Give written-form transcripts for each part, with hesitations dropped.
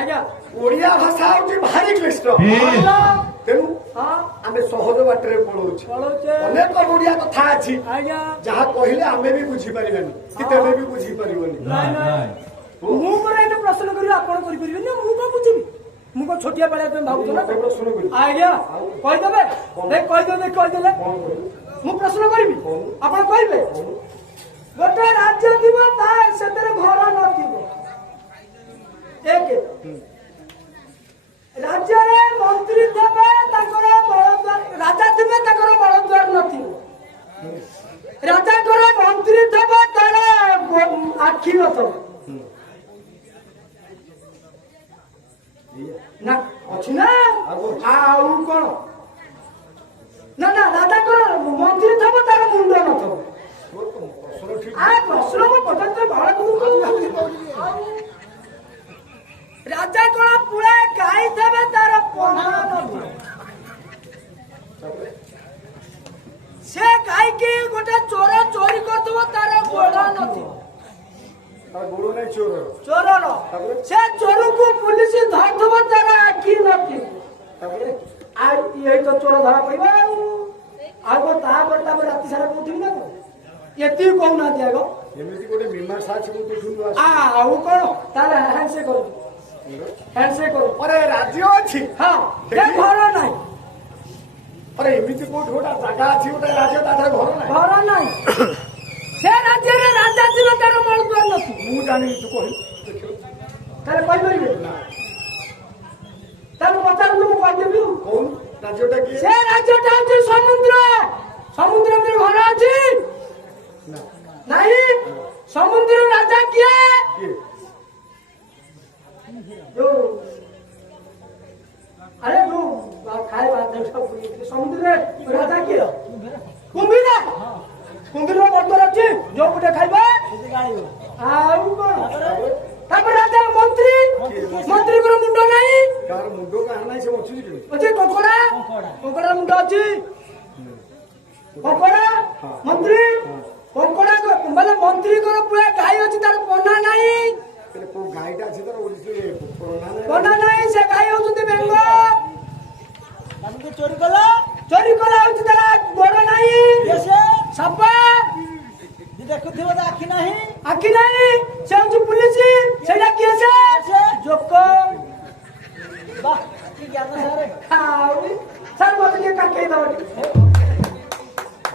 आज्ञा ओडिया भाषा होची भारी क्लिष्ट तेणु आमे सहज बाटरे पळौछ अनेक ओडिया कथा अछि आज्ञा जहा कहिले आमे भी बुझी परिबेनी कि तेबे भी बुझी परिबोनी मु पर एने प्रश्न करी आपण करि परिबेनी मु को बुझिबी मु को छोटिया पळा तुम भाबुछ ना प्रश्न करी आज्ञा कहि देबे देख कहि देले मु प्रश्न करिबी आपण कहिबे गोटे राज्य दिबो ता सेतरे घर नथिबो एक राज्य रे मंत्री देबे ताकर बळद्वार राजा दिबे ताकर बळद्वार नथिबो राजा करे मंत्री देबे तार आखी नथबो ना अछि ना आउ कोन ना ना राजा करे मंत्री देबे तार मुंड नथबो आ प्रश्न को पटंत्र भाळ राजा कोन पुरा गाई देबे तार पना नथबो से गाई के गोटे चोर चोरी करथबो तार गोड़ा नथबो गोड़ो नै चोर चोर न से चोर को पुलिस धरथबो तार आखी नथबो आ ये तो चोर धरा पइबा आगो ता बरता राती सारा कोठि ना एती कहू ना दियागो एमिति गोटे मीमांसा अछि मु देखुनु आउ कोन तार हैंडशेक करू हैंडशेक करू अरे राज्य अछि हां के घर नाही अरे एमिति कोठ गोटा जागा अछि गोटे राज्य ताथरे घर नाही से राज्य रे राजा दिबे तार मळ दुआर नथि मु जानि तू कहि तारे कहि परिबे ना तार पचार मु कहि देबी कोन राज्यटा की से राज्यटा अछि समुद्र समुद्र में घर अछि ना नहीं समुद्र राजा किए जो अरे जो खाए बात सब समुद्र राजा किए कुंभीरा कुंभीरा बर्तर अछि जो गुटे खाइबा आउ कोन तापर राजा मंत्री मंत्री को मुंडो नाही कार मुंडो का नाही से अछि कि अछि कोकड़ा कोकड़ा मुंडो अछि कोकड़ा मंत्री कोकड़ा को मतलब मंत्री को पूरा गाय अछि तार पना नाही तेरे को गायटा अछि तार ओलिसे पना नाही से गाय होते बेंगो हमके चोरी कला होती तार गोड़ नाही कैसे सपा देखुथिबो आखि नाही से होती पुलिस सेडा कैसे जोको वाह की ज्ञान सारे खाऊ सर मत के काके दो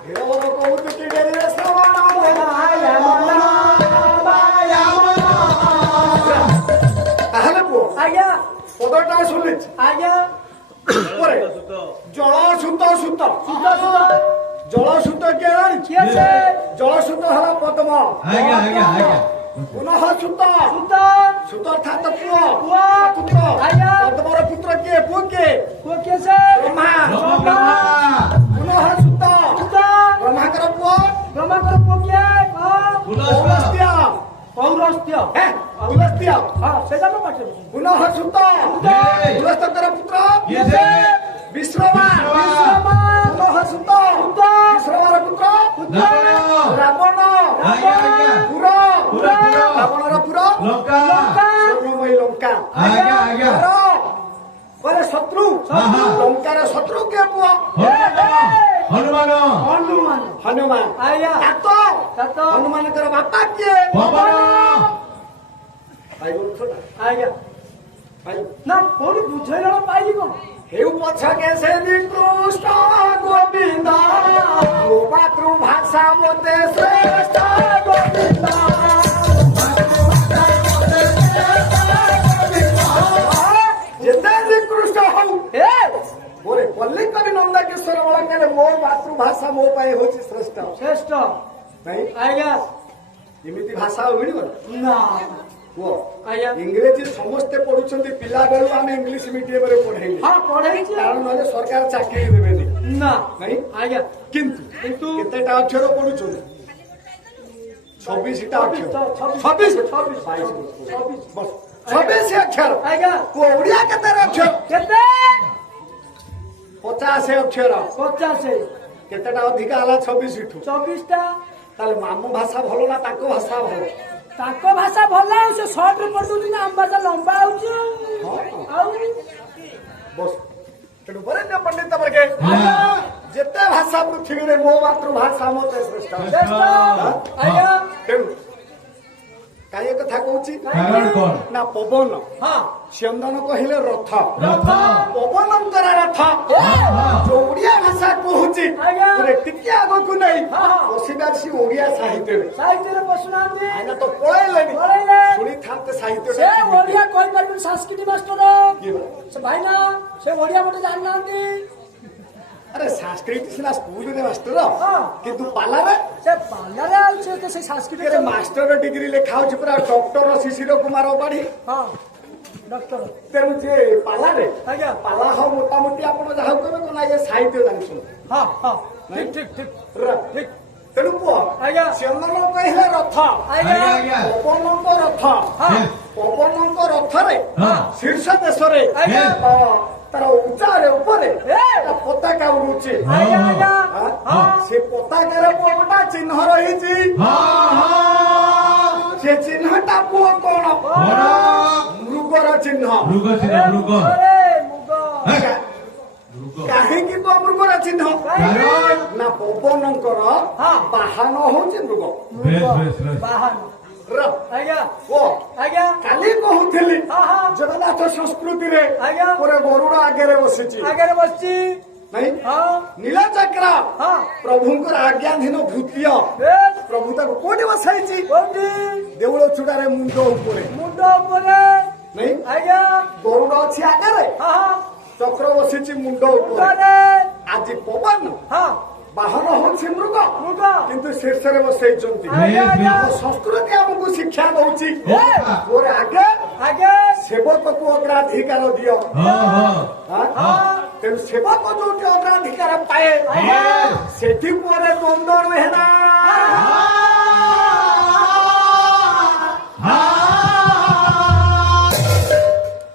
हेरो कहू तो के रे श्रवण आया मना बाया ताहले पो आज्ञा पदटा सुनिछ आज्ञा परे जल सुत जल सुत के रानी कैसे जल सुत हला पद्म आज्ञा पुनः सुत सुत अर्थात पुआ पुत्र आज्ञा पद्मर पुत्र के पुआ के कैसे ब्रह्मा पुनः सुत ब्रह्मा कर पुआ क्या पौरस्त्य पुलस्त्य हाँ सेटा तो पाटे पुनः सुत पुलस्त्य कर पुत्र विश्रवा पुनः सुत विश्रवार पुत्र रावण रावणर पुर स्वर्णमयी लंका बोले शत्रु लंकार शत्रु के पुआ हनुमान हनुमान कर बापा किए ना कोन बुझेला पाइली कोन हेउ पछके से कृष्ण गोविंद मातृभाषा मोते श्रेष्ठ गोविंद जिते कृष्ण हौ बोले पल्ली कवि नंदकिशोर बळंगे मो मातृभाषा मो पाए होची श्रेष्ठ नहीं आज्ञा एमिति भाषा मिलिबो ना वो आज्ञा इंग्रेजी समस्ते पढुछन्ति पिला बेलु आमे इंग्लिश मीडियम रे पढाइले हां पढाई कारण नले सरकार चाकरी देबेनी ना नहीं आज्ञा किंतु केतेटा अक्षर पढुछन् 26 टा अक्षर 26 बस 26 अक्षर आज्ञा को ओडिया केते अक्षर केते 50 अक्षर 50 केतेटा अधिक आला 26 ठु 24 टा ताले मामू भाषा भलो ना ताको भाषा भलो ताको भाषा भला से शॉर्ट रे पढु ना हम भाषा लंबा होची ମାତୃଭାଷା ପୃଥିବୀରେ ମୋ ମାତୃଭାଷା ମୋତେ ଶ୍ରେଷ୍ଠ। ଶ୍ରେଷ୍ଠ ଆଜ୍ଞା ତେଣୁ କାହିଁ କଥା କହୁଛି କାରଣ କଣ? ନା ପବନ ହଁ ଚନ୍ଦନ କହିଲେ ରଥ ରଥ ପବନଙ୍କର ରଥ ଯୋଉ ଓଡିଆ ଭାଷା କହୁଛି ଆଜ୍ଞା। ପୁରା ଟିକେ ଆଗକୁ ନେଇ ହଁ। ବସିବାର ସେ ଓଡିଆ ସାହିତ୍ୟରେ ସାହିତ୍ୟରେ ବସୁନାହାନ୍ତି ଆଇନା ତ ପଳେଇଲେଣି ପଳେଇଲେ। ଶୁଣିଥାନ୍ତେ ସାହିତ୍ୟ ସେ ଓଡିଆ କହିପାରିବେନି ସଂସ୍କୃତି ମାଷ୍ଟର ସେ ଭାଇନା ସେ ଓଡିଆ ମତେ ଜାଣିନାହାନ୍ତି ଆରେ ସଂସ୍କୃତି ସିନା ସ୍କୁଲରେ ମାଷ୍ଟର ହଁ। କିନ୍ତୁ ପାଲାରେ ସେ ପାଲାରେ ଆଉ ସେ ତ ସେ ସଂସ୍କୃତି ମାଷ୍ଟର ଡିଗ୍ରୀ ଲେଖା ହଉଛି ପୁରା ଡକ୍ଟର ଶିଶିର କୁମାର ବାଢି ହଁ ଡକ୍ଟର ତେଣୁ ସେ ପାଲାରେ ଆଜ୍ଞା ପାଲା ହଉ ମୋଟାମୋଟି ଆପଣ ଯାହା କହିବେ କଣ ଏ ସାହିତ୍ୟ ଜାଣିଛନ୍ତି ହଁ ହଁ ଠିକ ଠିକ ଠିକ ଠିକ ତେଣୁ ପୁଅ ଆଜ୍ଞା। ଚନ୍ଦନ କହିଲେ ରଥ ଆଜ୍ଞା ଆଜ୍ଞା ପବନଙ୍କ ରଥ ହଁ ପବନଙ୍କ ରଥରେ ହଁ। ଶୀର୍ଷ ଦେଶରେ ଆଜ୍ଞା। ତାର ଉଚ୍ଚାରେ ଉପରେ ଏ। ତା ପତାକା ଉଡୁଛି ଆଜ୍ଞା ଆଜ୍ଞା ହଁ? ହଁ ସେ ପତାକାରେ ପୁଅ ଗୋଟା ଚିହ୍ନ ରହିଛି ସେ ଚିହ୍ନଟା ପୁଅ କଣ ମୃଗର ଚିହ୍ନ ମୃଗ ছিল ମୃଗ ଆରେ ମୁଗ ମୃଗ କାହିଁକି ପୁଅ ମୃଗର ଚିହ୍ନ କାରଣ ନା ପବନଙ୍କର ହଁ। ବାହନ ହଉଛି ମୃଗ ବେଶ ବେଶ ବେଶ ବାହାନ ର ଆଜ୍ଞା ପୁଅ ଆଜ୍ଞା କାଲି କହୁଥିଲି ହଁ ହଁ ଜଗନ୍ନାଥ ସଂସ୍କୃତିରେ ଆଜ୍ଞା। ପୁରା ଗରୁଡ ଆଗରେ ବସିଛି ଆଗରେ ବସିଛି ନାଇଁ ହଁ ନୀଳଚକ୍ର ହଁ ପ୍ରଭୁଙ୍କର ଆଜ୍ଞାଧୀନ ଭୃତୀୟ ବେଶ ପ୍ରଭୁ ତାକୁ କୋଉଠି ବସାଇଛି କୋଉଠି ଦେଉଳ ଚୂଡାରେ ମୁଣ୍ଡ ଉପରେ ମୁଣ୍ଡ ଉପରେ ନାଇଁ ଆଜ୍ଞା ଗରୁଡ ଅଛି ଆଗରେ ହଁ ହଁ ଚକ୍ର ବସିଛି ମୁଣ୍ଡ ଉପରେ ଉପରେ ଆଜି ପବନ ହଁ ବାହନ ହଉଛି ମୃଗ ମୁଗ କିନ୍ତୁ ଶୀର୍ଷରେ ବସେଇଛନ୍ତି ଆଜ୍ଞା ଆଜ୍ଞା ଆମ ସଂସ୍କୃତି ଆମକୁ ଶିକ୍ଷା ଦଉଛି ଏ। ମୋର ଆଗେ ଆଗେ ସେବକକୁ ଅଗ୍ରାଧିକାର ଦିଅ ହଁ ହଁ ହଁ? ହଁ ତେଣୁ ସେବକ ଯୋଉଠି ଅଗ୍ରାଧିକାର ପାଏ ଆଜ୍ଞା। ସେଠି ପରେ ଦ୍ୱନ୍ଦ୍ୱ ରୁହେ ନା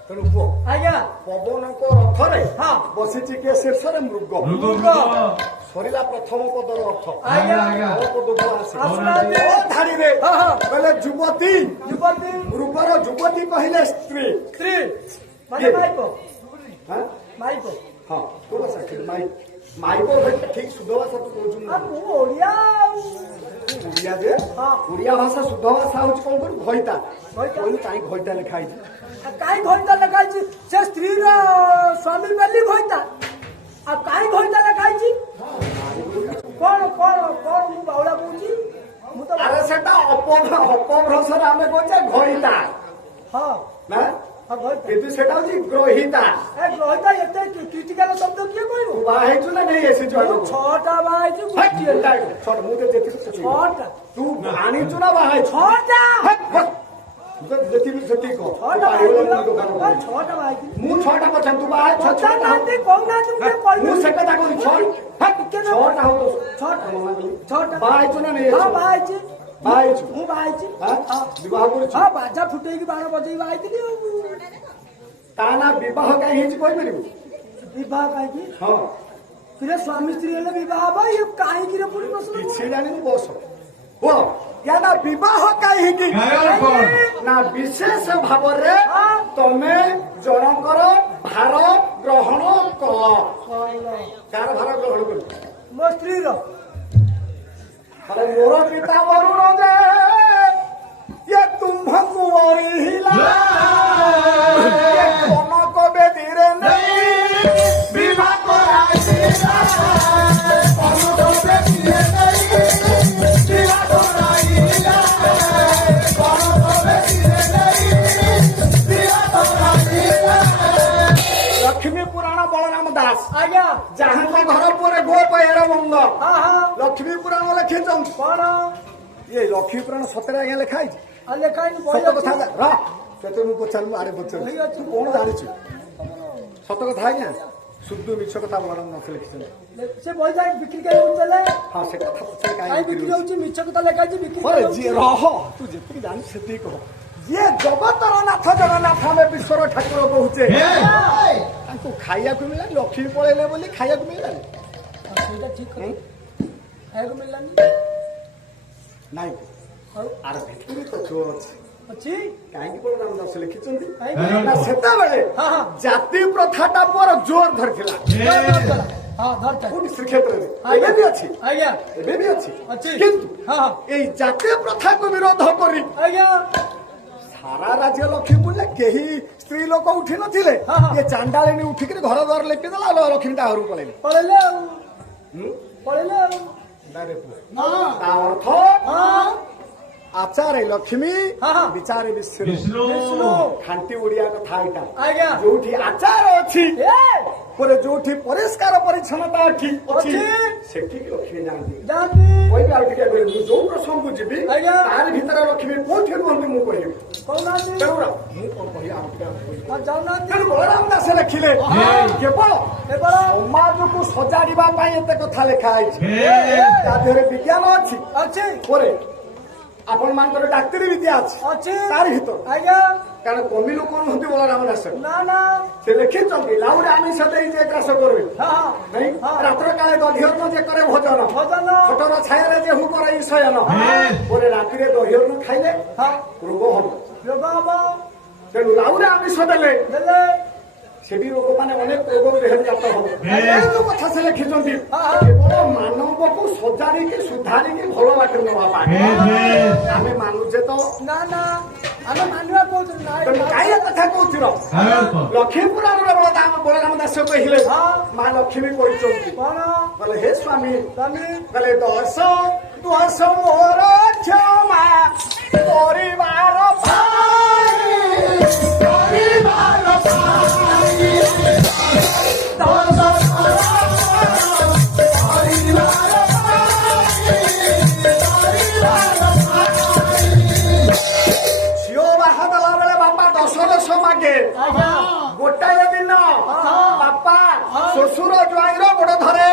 ତେଣୁ ପୁଅ ଆଜ୍ଞା ପବନଙ୍କ ରଥରେ ହଁ ବସିଛି କିଏ ଶୀର୍ଷରେ ମୃଗ ମୃଗ ମୃଗ ସରିଲା ପ୍ରଥମ ପଦର ଅର୍ଥ ଆଜ୍ଞା ଆଜ୍ଞା ଓ ପଦକୁ ଆସେ ଆସୁନାହାନ୍ତି ଓ ଧାଡିରେ ହଁ ହଁ କହିଲେ ଯୁବତୀ ଯୁବତୀ ମୃଗର ଯୁବତୀ କହିଲେ ସ୍ତ୍ରୀ ସ୍ତ୍ରୀ ମାନେ କିଏ? ମାଇପ ହଁ ମାଇପ ହଁ ତୁ ଭାଷା ଠିକ ମାଇପ ଭାଷା ଠିକ ଶୁଦ୍ଧ ଭାଷା ତୁ କହୁଛୁ ଆଉ ମୁଁ ଓଡିଆ ଆଉ ଓଡିଆ ଯେ ହଁ। ଓଡିଆ ଭାଷା ଶୁଦ୍ଧ ଭାଷା ହଉଛି କଣ କରୁ ଘଇତା ଘଇତା। କହିଲୁ କାହିଁ ଘଇତା ଲେଖା ହେଇଛି ଆଉ କାହିଁ ଘଇତା ଲେଖା ହେଇଛି ସେ ସ୍ତ୍ରୀର ସ୍ୱାମୀ ବେଲି ଘଇତା ଆଉ କାହିଁ ଘଇତା ଲେଖା ହେଇଛି କଣ କଣ କଣ ମୁଁ ବାଉଳା କହୁଛି ମୁଁ ତ ଆରେ ସେଟା ଅପଭ୍ରଂଶରେ ଆମେ କହୁଛେ ଘଇତା ହଁ ନା ହଁ ଘଇତା କିନ୍ତୁ ସେଟା ହଉଛି ଗ୍ରହିତା ଏ ଘଇତା ଏତେ କ୍ରିଟିକାଲ ଶବ୍ଦ କିଏ କହିବ ତୁ ବାହା ହେଇଛୁ ନା ନେଇ ଆସିଛୁ ମୁଁ ଆଗକୁ? 6ଟା ବାହା ହେଇଛି ହେ, ଗୋଟିଏ ଗୋଟାଏ ଛୋଟ, ମୁଁ ତ ଯେତିକି ସେତିକି। 6ଟା ତୁ ଆଣିଛୁ ନା ବାହା ହେଇଛୁ 6ଟା ହେ, ହେ, ତୁ ତ ଯେତିକି ସେତିକି କହ। ତୁ 6ଟା ବାହା ହେଇଗଲେ ମୁଁ ଦୋକାନ ବାହା କରିବି। 6ଟା ବାହା ହେଇଛି ମୁଁ 6ଟା ପଚାର ତୁ ବାହା ହେଇଛୁ ପଚାର ନାହାନ୍ତି କହୁନାହାନ୍ତି ମୁଁ ଟିକେ ମୁଁ କହିବି ସେ କଥା କହୁଛି ଟିକେ ନା। 6ଟା ହଉ 6ଟା ମନା କଲି। 6ଟା ବାହା ହେଇଛୁ ନା ନେଇ ହଁ ଆସିଛୁ? ବାହା ହେଇଛି ବାହା ହେଇଛୁ ମୁଁ ବାହା ହେଇଛି ହଁ? ହଁ ବିବାହ କରୁଛୁ ହଁ ବାଜା ଫୁଟେଇକି ବାଣ ବଜେଇକି ବାହା ହେଇଥିଲି ଆଉ ତା ନା ବିବାହ କାହିଁ ହେଇଛି କହିପାରିବୁ ବିବାହ କାହିଁକି ହଁ ପିଲା ସ୍ୱାମୀ ସ୍ତ୍ରୀ ହେଲେ ବିବାହ ହବ ଇଏ କାହିଁକି ରେ ପୁଣି ପ୍ରଶ୍ନ କିଛି ଜାଣିନି ବସ କୁହ ୟା ନା ବିବାହ କାହିଁକି କାରଣ କଣ? ନା ବିଶେଷ ଭାବରେ ତମେ ଜଣଙ୍କର ଭାର ଗ୍ରହଣ କଲ କାହାର ଭାର ଗ୍ରହଣ କଲ ମୋ ସ୍ତ୍ରୀର ଆରେ ମୋର ପିତା ବରୁଣ ଯେ ଇଏ ତୁମ୍ଭକୁ ଅରିହିଲା ଇଏ କନକ ବେଦୀରେ ନେଇ ବିବାହ କରାଇଲା କନକ ବେଦୀରେ ନେଇ ବିବାହ କରାଇଲା କନକ ବେଦୀରେ ନେଇ ବିବାହ କରାଇଲା ଲକ୍ଷ୍ମୀ ପୁରାଣ ବଳରାମ ଦାସ ଆଜ୍ଞା ଯାହାଙ୍କ ଘର ପରେ ଗୋପ ଏର ବଙ୍ଗ ହଁ ହଁ ଲକ୍ଷ୍ମୀ ପୁରାଣ ଲେଖିଛନ୍ତି କଣ ଇଏ ଲକ୍ଷ୍ମୀ ପୁରାଣ ସତରେ ଆଜ୍ଞା ଲେଖା ହେଇଛି ଆଉ ଲେଖା ହେଇନି ବହି ସତ ଅଛି କଥା ର କେତେ ମୁଁ ପଚାରିଲି ଆରେ ପଚାରିଲି ବହି ଅଛି। ତୁ କଣ ଜାଣିଛୁ ସତ କଥା ଆଜ୍ଞା ଶୁଦ୍ଧ ମିଛ କଥା ବଳରାମ ଦାସ ଲେଖିଛନ୍ତି ସେ ବହି ଯାଇ ବିକ୍ରି କରି ଦେଲେ ହଁ ସେ କଥା ପଚାରି କାହିଁ କାହିଁ ବିକ୍ରି ହଉଛି ମିଛ କଥା ଲେଖା ହେଇଛି ବିକ୍ରି ଆରେ ହଉଛି। ଯିଏ ରହ ତୁ ଯେତିକି ଜାଣିଛୁ ସେତିକି କହ ଯିଏ ଜଗତର ନାଥ ଜଗନ୍ନାଥ ଆମେ ବିଶ୍ୱର ଠାକୁର କହୁଛେ ତାଙ୍କୁ ଖାଇବାକୁ ମିଳିଲାନି ଲକ୍ଷ୍ମୀ ପଳେଇଲେ ବୋଲି ଖାଇବାକୁ ମିଳିଲାନି ଆଉ ସେଇଟା ଠିକ କଥା ଖାଇବାକୁ ମିଳିଲାନି ନାଇଁ ଆଉ ଆର ଭିତରେ ତ ଚୋର ଅଛି ଅଛି କାହିଁକି ବଳରାମ ଦାସ ଲେଖିଛନ୍ତି କାହିଁକି ନା ସେତେବେଳେ ହଁ ହଁ ଜାତି ପ୍ରଥାଟା ମୋର ଜୋର ଧରିଥିଲା ଏ, ହଁ ହଁ ଧରିଥା କୋଉଠି ଶ୍ରୀକ୍ଷେତ୍ରରେ ଆଜ୍ଞା। ଏବେ ବି ଅଛି ଆଜ୍ଞା ଏବେ ବି ଅଛି ଅଛି। କିନ୍ତୁ ହଁ ହଁ ଏଇ ଜାତୀୟ ପ୍ରଥାକୁ ବିରୋଧ କରି ଆଜ୍ଞା ସାରା ରାଜ୍ୟ ଲକ୍ଷ୍ମୀ ପୂଜା କେହି ସ୍ତ୍ରୀ ଲୋକ ଉଠି ନଥିଲେ ହଁ, ହଁ। ଇଏ ଚାଣ୍ଡାଳିନୀ ଉଠିକିରି ଘର ଦ୍ୱାର ଲେପିଦେଲା ଆଉ ଲକ୍ଷ୍ମୀ ତା ଘରକୁ ପଳେଇଲେ ପଳେଇଲେ ଆଉ ହୁଁ? ପଳେଇଲେ ଆଉ ନାରେ ପୁଅ। ହଁ ତା ଅର୍ଥ ହଁ ଆଚାରେ ଲକ୍ଷ୍ମୀ ହଁ, ହଁ। ବିଚାରେ ବିଷ୍ଣୁ ବିଷ୍ଣୁ ଖାଣ୍ଟି ଓଡିଆ କଥା ଏଇଟା ଆଜ୍ଞା ଯୋଉଠି ଆଚାର ଅଛି ଏ ପରେ ଯୋଉଠି ପରିଷ୍କାର ପରିଚ୍ଛନ୍ନତା ଅଛି ଅଛି। ସେଠିକି ଲକ୍ଷ୍ମୀ ଯାଆନ୍ତି ଯାଆନ୍ତି କହିବି ଆଉ ଟିକେ କହିବି ମୁଁ ଯୋଉ ପ୍ରସଙ୍ଗକୁ ଯିବି ଆଜ୍ଞା। ତାରି ଭିତରେ ଲକ୍ଷ୍ମୀ କୋଉଠି ରୁହନ୍ତି ମୁଁ କହିବି କହୁନାହାନ୍ତି ତେଣୁ ମୁଁ କଣ କହିବି ଆଉ ଟିକେ କହିବି। ହଁ ଯାଉନାହାନ୍ତି ତେଣୁ ବଳରାମ ଦାସ ଲେଖିଲେ କେବଳ କେବଳ ସମାଜକୁ ସଜାଡ଼ିବା ପାଇଁ ଏତେ କଥା ଲେଖା ହେଇଛି ହେ ତା ଦେହରେ ବିଜ୍ଞାନ ଅଛି ଅଛି ପରେ ଆପଣ ମାନଙ୍କର ଡାକ୍ତରୀ ବିଦ୍ୟା ଅଛି ଅଛି ତାରି ଭିତରେ ଆଜ୍ଞା କାରଣ କମି ଲୋକ ନୁହନ୍ତି ବଳରାମ ଦାସ ନା ନା ସେ ଲେଖିଛନ୍ତି ଲାଉରେ ଆମିଷ ଦେଇ ଯେ ଗ୍ରାସ କରିବେ ହଁ ହଁ ନାଇଁ ହଁ। ରାତ୍ର କାଳେ ଦଧିଅନ୍ନ ଯେ କରେ ଭୋଜନ ଭଜନ ଖଟର ଛାୟାରେ ଯେ ହୁ କରେ ଶୟନ ପରେ ରାତିରେ ଦହିଅନ୍ନ ଖାଇଲେ ହଁ ରୋଗ ହବ ଯୋଗ ହବ ତେଣୁ ଲାଉରେ ଆମିଷ ଦେଲେ ଦେଲେ ସେଠି ଲୋକ ମାନେ ଅନେକ ରୋଗ ଦେହରେ ଜାତ ହବ ଆଜ୍ଞା। ଏଇ ଯୋଉ କଥା ସେ ଲେଖିଛନ୍ତି ହଁ। କେବଳ ମାନବକୁ ସଜାଡ଼ିକି ସୁଧାରିକି ଭଲ ବାଟରେ ନେବା ପାଇଁ ଆମେ ମାନୁଛେ ତ ନା ନା ଆମେ ମାନିବା କହୁଛୁ ନା ତେଣୁ କାହିଁ ଏ କଥା କହୁଛୁ ଲକ୍ଷ୍ମୀ ପୁରାଣରେ ବଳରାମ ଦାସ କହିଲେ ହଁ। ମା ଲକ୍ଷ୍ମୀ କହିଛନ୍ତି କଣ କହିଲେ ହେ ସ୍ୱାମୀ ସ୍ୱାମୀ କହିଲେ ଦଶ ଦଶ ମୋର କ୍ଷମା ପରିବାର ଝିଅ ବାହା ଦେଲା ବେଳେ ବାପା ଦଶ ଦଶ ମାଗେ ଆଜ୍ଞା ଗୋଟାଏ ଦିନ ବାପା ଶ୍ୱଶୁର ଜ୍ୱାଇଁର ଗୋଡ ଧରେ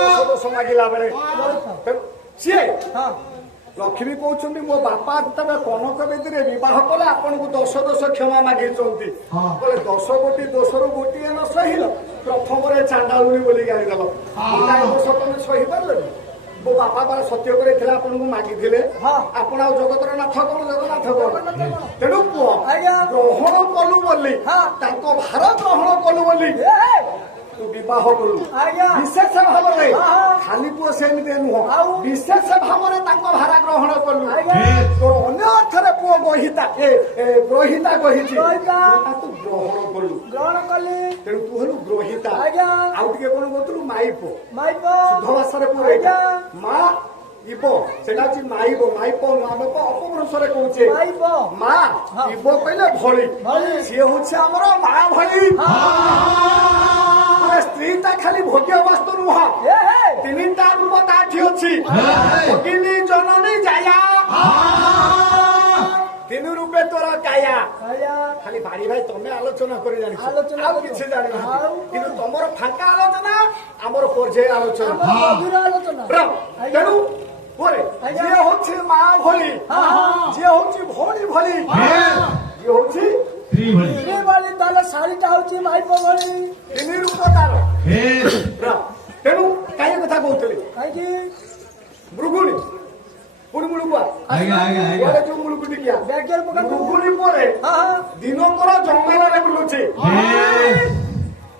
ଦଶ ଦଶ ମାଗିଲା ବେଳେ ତେଣୁ ସିଏ ହଁ ଲକ୍ଷ୍ମୀ କହୁଛନ୍ତି ମୋ ବାପା ଯେତେବେଳେ କନକ ବେଦୀରେ ବିବାହ କଲେ ଆପଣଙ୍କୁ ଦଶ ଦଶ କ୍ଷମା ମାଗିଛନ୍ତି କହିଲେ 10 ଗୋଟି ଦୋଷରୁ ଗୋଟିଏ ନ ସହିଲ ପ୍ରଥମରେ ଚାଣ୍ଡାଳୁଣି ବୋଲି ଗାଳିଦେଲ ଗୋଟାଏ ଦୋଷ ତମେ ସହିପାରିଲନି ମୋ ବାପା ବା ସତ୍ୟ କରିଥିଲା ଆପଣଙ୍କୁ ମାଗିଥିଲେ ହଁ। ଆପଣ ଆଉ ଜଗତର ନାଥ କଣ ଜଗନ୍ନାଥ କଣ ତେଣୁ ପୁଅ ଆଜ୍ଞା। ଗ୍ରହଣ କଲୁ ବୋଲି ହଁ। ତାଙ୍କ ଭାର ଗ୍ରହଣ କଲୁ ବୋଲି ଏ ତୁ ବିବାହ କଲୁ ଆଜ୍ଞା ବିଶେଷ ଭାବରେ ହଁ। ଖାଲି ପୁଅ ସେମିତି ନୁହଁ ଆଉ? ବିଶେଷ ଭାବରେ ତାଙ୍କ ଭାରା ଗ୍ରହଣ କଲୁ ଆଜ୍ଞା। ତୋର ଅନ୍ୟ ଅର୍ଥରେ ପୁଅ ଗହିତା ଗ୍ରହିତା କହିଛି ଗ୍ରହିତା। ତାକୁ ଗ୍ରହଣ କଲୁ ଗ୍ରହଣ କଲି ତେଣୁ ତୁ ହେଲୁ ଗ୍ରହିତା ଆଜ୍ଞା ଆଉ ଟିକେ କଣ କହୁଥିଲୁ ମାଇପ ମାଇପ ଶୁଦ୍ଧ ଭାଷାରେ ପୁଅ ଆଜ୍ଞା ମା ଇବ ସେଟା ହଉଛି ମାଇବ ମାଇପ ମାଇପ ଅପଭ୍ରଂଶରେ କହୁଛେ ମାଇପ ମା ଇବ କହିଲେ ଭଳି ଭଳି। ସିଏ ହଉଛି ଆମର ମା ଭଳି ସ୍ତ୍ରୀଟା ଖାଲି ଭୋଗ୍ୟ ବସ୍ତୁ ନୁହଁ ଏ ହେ ତିନିଟା ରୂପ ତାଠି ଅଛି ଭଗିନୀ ଜନନୀ ଜାୟା ତିନି ରୂପେ ତୋର କାୟା ଆଜ୍ଞା ଖାଲି ଭାଇ ଭାଇ ତମେ ଆଲୋଚନା କରି ଜାଣିଛ ଆଲୋଚନା ଆଉ କର। କିଛି ଜାଣିନାହାନ୍ତି ଆଉ କିନ୍ତୁ ତମର ଫାଙ୍କା ଆଲୋଚନା ଆମର ପର୍ଯ୍ୟାୟ ଆଲୋଚନା ଆମର ଗଭୀର ଆଲୋଚନା ଆଜ୍ଞା ତେଣୁ ପରେ ଆଜ୍ଞା। ଯିଏ ହଉଛି ମା ଭଳି ଯିଏ ହଉଛି ଭଉଣୀ ଭଳି ଯିଏ ହଉଛି ସ୍ତ୍ରୀ ଭଳି ସ୍ତ୍ରୀ ଭଳି ତାହେଲେ ଶାଢୀଟା ହଉଛି ମାଇପ ଭଳି ତିନି ରୂପ ତାର ତେଣୁ କାହିଁ କଥା କହୁଥିଲି କାହିଁକି ମୃଗୁଣୀ ପୁଣି ମୁଳୁକୁଆ ଆଜ୍ଞା ଆଜ୍ଞା ଆଜ୍ଞା କୁଆଡେ ଯୋଉ ମୁଳୁକୁ ଟିକିଆ ବ୍ୟାଗରେ ପକାନ୍ତୁ ମୃଗୁଣୀ ପରେ ହଁ ହଁ ଦିନକର ଜଙ୍ଗଲରେ ବୁଲୁଛି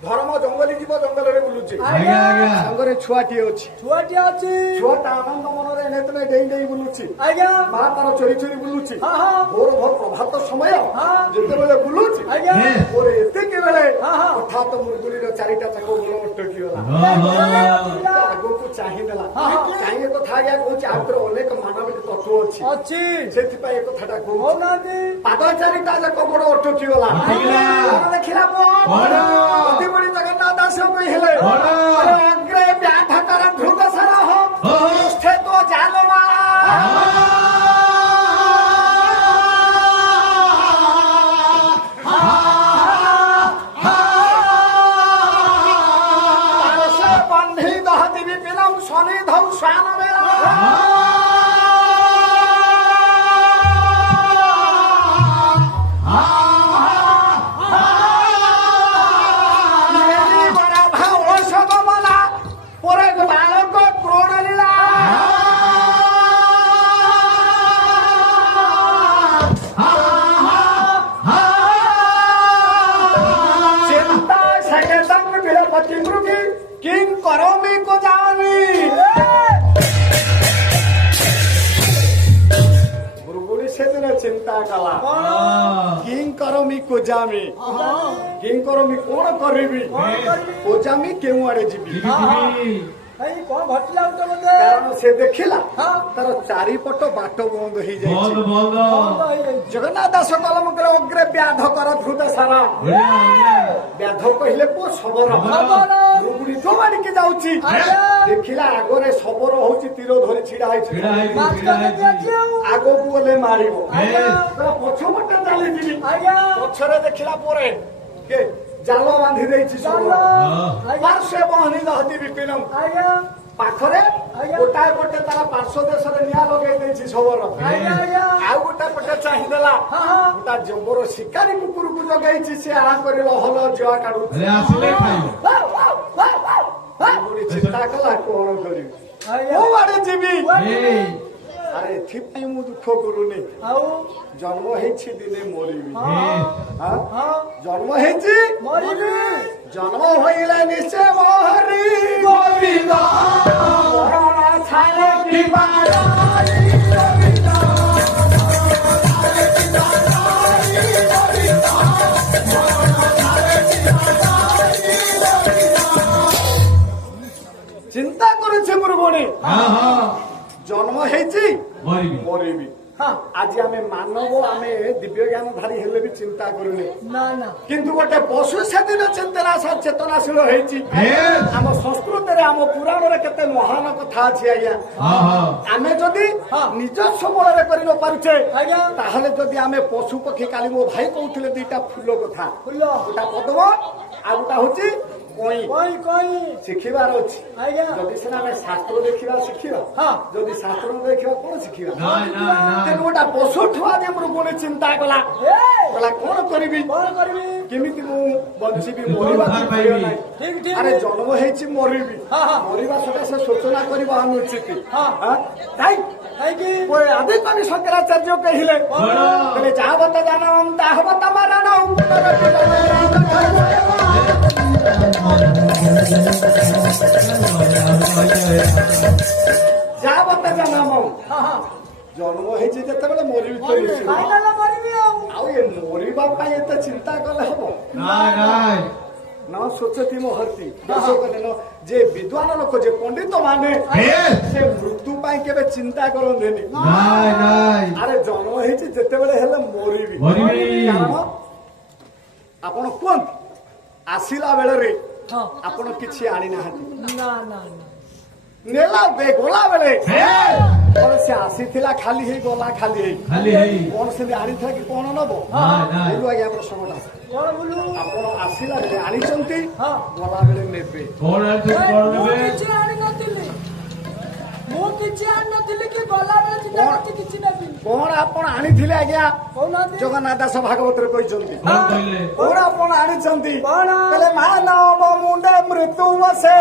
ଧର୍ମ ଜଙ୍ଗଲି ଯିବ ଜଙ୍ଗଲରେ ବୁଲୁଛି ଆଜ୍ଞା ଆଜ୍ଞା ସାଙ୍ଗରେ ଛୁଆଟିଏ ଅଛି ଛୁଆଟିଏ ଅଛି ଛୁଆଟା ଆନନ୍ଦ ମନରେ ଏଣେତେଣେ ଡେଇଁ ଡେଇଁ ବୁଲୁଛି ଆଜ୍ଞା ମା ତାର ଚୋରି ଚୋରି ବୁଲୁଛି ହଁ ହଁ ଭୋର ଭୋର ପ୍ରଭାତ ସମୟ ହଁ। ଯେତେବେଳେ ବୁଲୁଛି ଆଜ୍ଞା ମୋର ଏତିକି ବେଳେ ହଁ, ହଁ। ହଠାତ୍ ମୃଗୁଣୀର ଚାରିଟା ଚାକ ଗୋଳ ଅଟକିଗଲା ଆଗକୁ ଚାହିଁଦେଲା ହଁ, ହଁ। କାହିଁ ଏ କଥା ଆଜ୍ଞା କହୁଛି ଆଉ ଭିତରେ ଅନେକ ମାନବିକ ତତ୍ଵ ଅଛି ଅଛି ସେଥିପାଇଁ ଏ କଥାଟା କହୁଛି କହୁନାହାନ୍ତି ପାଦ ଚାରିଟା ଯାକ ଗୋଡ ଅଟକିଗଲା ଅଟକିଲା। କଣ ଦେଖିଲା ପୁଅ କଣ? ଅତିବଡି ଜଗନ୍ନାଥ ଦାସ କହିଲେ କଣ? ଅଗ୍ରେ ବ୍ୟାଘାତର ଧ୍ରୁବ ସାର ହଁ। ପୃଷ୍ଠେ ତ ଜାଲମା ପାରସେ ବନ୍ଧି ଦହତି ବିପିନମ୍ ସ୍ୱନିଧୌ ଶ୍ୱାନ ବେଳା ଔଷଧ ଚିନ୍ତା କଲା କଣ କିଂ କରମି କୋଜାମି କିଂ କରମି କଣ କରିବି କୋଜାମି କେଉଁ ଆଡେ ଯିବି ଭାଇ କଣ ଘଟିଲା ଗୋଟେ ବୋଧେ କାରଣ ସେ ଦେଖିଲା ହଁ। ତାର ଚାରିପଟ ବାଟ ବନ୍ଦ ହେଇଯାଇଛି ବନ୍ଦ ବନ୍ଦ ବନ୍ଦ ହେଇଯାଇଛି। ଜଗନ୍ନାଥ ଦାସ କଲମଙ୍କର ଅଗ୍ରେ ବ୍ୟାଧ କର ଧୃତ ସାରା ବ୍ୟାଧ କହିଲେ ପୁଅ ଶବର ଶବର। ରୁଗୁଡି ଯୋଉଆଡିକି ଯାଉଛି ଆଜ୍ଞା। ଦେଖିଲା ଆଗରେ ଶବର ହଉଛି ତୀର ଧରି ଛିଡା ହେଇଛି ଛିଡା ହେଇଛି ମାଛ ଛିଡା କେତେ ହେଇଛି ଅଛି ଆଉ? ଆଗକୁ ଗଲେ ମାରିବ ଆଜ୍ଞା ପଛପଟେ ଚାଲିଯିବି ଆଜ୍ଞା ପଛରେ ଦେଖିଲା ପରେ କେ ଜାଲ ବାନ୍ଧି ଦେଇଛି ଚାଲ ଶବର ଆଜ୍ଞା ପାର୍ଶ୍ୱ ବହନି ଦହତି ବିପିନ ଆଜ୍ଞା ପାଖରେ ଆଜ୍ଞା। ଗୋଟାଏ ପଟେ ତାର ପାର୍ଶ୍ୱ ଦେଶରେ ନିଆଁ ଲଗେଇ ଦେଇଛି ଶବର ଆଜ୍ଞା ଆଜ୍ଞା ଆଉ ଗୋଟେ ପଟେ ଚାହିଁଦେଲା ହଁ ହଁ ଗୋଟା ଜବର ଶିକାରୀ କୁକୁରକୁ ଜଗେଇଛି ସେ ଆହା କରି ଲହଲ ଜୁଆ କାଢୁଛି ଆରେ ଆସିଲେ ଖାଇବ ପୁଣି ଚିନ୍ତା କଲା କଣ କରିବି ଆଜ୍ଞା କୋଉ ଆଡେ ଯିବି ଏଇ ଆରେ ଏଥିପାଇଁ ମୁଁ ଦୁଃଖ କରୁନି ଆଉ ଜନ୍ମ ହେଇଛି ଦିନେ ମରିବି ହଁ ହଁ? ହଁ ଜନ୍ମ ହେଇଛି ମରିବି ଜନ୍ମ ହୋଇଲେ ନିଶ୍ଚୟ ମରି ଗୋବିନ୍ଦ ମରଣ ଛାଡ଼େ କିମ୍ବା ଚିନ୍ତା କରୁଛି ମୃଗୁଣୀ ହଁ ହଁ ଜନ୍ମ ହେଇଛି ମରିବି ମରିବି ହଁ ଆଜି ଆମେ ମାନବ ଆମେ ଦିବ୍ୟ ଜ୍ଞାନ ଧାରୀ ହେଲେ ବି ଚିନ୍ତା କରୁନେ ନା ନା କିନ୍ତୁ ଗୋଟେ ପଶୁ ସେଦିନ ଚେତନାଶୀଳ ହେଇଛି Yes. ଆମ ସଂସ୍କୃତିରେ ଆମ ପୁରାଣରେ କେତେ ମହାନ କଥା ଅଛି ଆଜ୍ଞା ହଁ ହଁ ଆମେ ଯଦି ହଁ। ନିଜସ୍ୱ ବଳରେ କରି ନ ପାରୁଛେ ଆଜ୍ଞା ତାହେଲେ ଯଦି ଆମେ ପଶୁ ପକ୍ଷୀ କାଲି ମୋ ଭାଇ କହୁଥିଲେ ଦିଟା ଫୁଲ କଥା ଫୁଲ ଗୋଟା ପଦ୍ମ ଆଉ ଗୋଟା ହଉଛି କଇଁ କଇଁ କଇଁ ଶିଖିବାର ଅଛି ଆଜ୍ଞା ଯଦି ସିନା ଆମେ ଶାସ୍ତ୍ର ଦେଖିବା ଶିଖିବା ହଁ ଯଦି ଶାସ୍ତ୍ର ନ ଦେଖିବା କଣ ଶିଖିବା ନାଇଁ ନାଇଁ ନାଇଁ ତେଣୁ ଗୋଟା ପଶୁ ଠୁଆ ଯେ ମୃଗୁଣୀ ଚିନ୍ତା କଲା ଏ କହିଲା କଣ କରିବି କଣ କରିବି କେମିତି ମୁଁ ବଞ୍ଚିବି ମରିବାକୁ ଉଦ୍ଧାର ପଡ଼ିବ ପାଇବି। ନାହିଁ ଠିକ ଠିକ ଆରେ ଜନ୍ମ ହେଇଛି ମରିବି ହଁ, ହଁ। ମରିବା ସକାଶେ ଶୋଚନା କରିବା ଅନୁଚିତ ହଁ। କାଇଁ କାହିଁକି ଆଦି କବି ଶଙ୍କରାଚାର୍ଯ୍ୟ କହିଲେ କଣ? କହିଲେ ଯାବତ ଜାନମ ତାହବତ ମରଣମ୍ ଯାବତ ଜାନମ ହଁ ହଁ ଜନ୍ମ ହେଇଛି ଯେତେବେଳେ ମରିବି ତ ନିଶ୍ଚିତ। ଫାଇନାଲ ମରିବି ଆଉ ଆଉ ଏ ମରିବା ପାଇଁ ଏତେ ଚିନ୍ତା କଲେ ହବ ନାଇଁ ନାଇଁ ন ସ୍ୱଚ୍ଛତି ମହର୍ତ୍ତି ଯେ ବିଦ୍ୱାନ ଲୋକ ଯେ ପଣ୍ଡିତ ମାନେ Yes. ସେ ମୃତ୍ୟୁ ପାଇଁ କେବେ ଚିନ୍ତା କରନ୍ତିନି ନାଇଁ ନାଇଁ ଆରେ ଜନ୍ମ ହେଇଛି ଯେତେବେଳେ ହେଲେ ମରିବି ମରିବି। କାରଣ ଆପଣ କୁହନ୍ତୁ ଆସିଲା ବେଳରେ ହଁ ଆପଣ କିଛି ଆଣିନାହାନ୍ତି ନା ନା ନା ନେଲା ଗଲା ବେଳେ Yes. କଣ ସେ ଆସିଥିଲା ଖାଲି ହେଇ ଗଲା ଖାଲି ହେଇ ଖାଲି ହେଇ କଣ ସେମିତି ଆଣିଥିଲା କି କଣ ନବ ନାଇଁ ନାଇଁ ଏଇଠୁ ଆଜ୍ଞା ପ୍ରସଙ୍ଗଟା କଣ ବୁଲୁ ଆପଣ ଆସିଲା ବେଳେ ଆଣିଛନ୍ତି ହଁ ଗଲା ବେଳେ ନେବେ କଣ ଆଣିଛନ୍ତି କଣ ମୁଁ ନେବେ କିଛି ଆଣିନଥିଲି ମୁଁ କିଛି ଆଣିନଥିଲି କି ଗଲାବେଳେ ଚିନ୍ତା କରିଛି କିଛି ନେବିନି କଣ ଆପଣ ଆଣିଥିଲେ ଆଜ୍ଞା କହୁନାହାନ୍ତି ଜଗନ୍ନାଥ ଦାସ ଭାଗବତରେ କହିଛନ୍ତି କଣ କହିଲେ କଣ ଆପଣ ଆଣିଛନ୍ତି କଣ? କହିଲେ ମାନବ ମୁଣ୍ଡେ ମୃତ୍ୟୁ ବସେ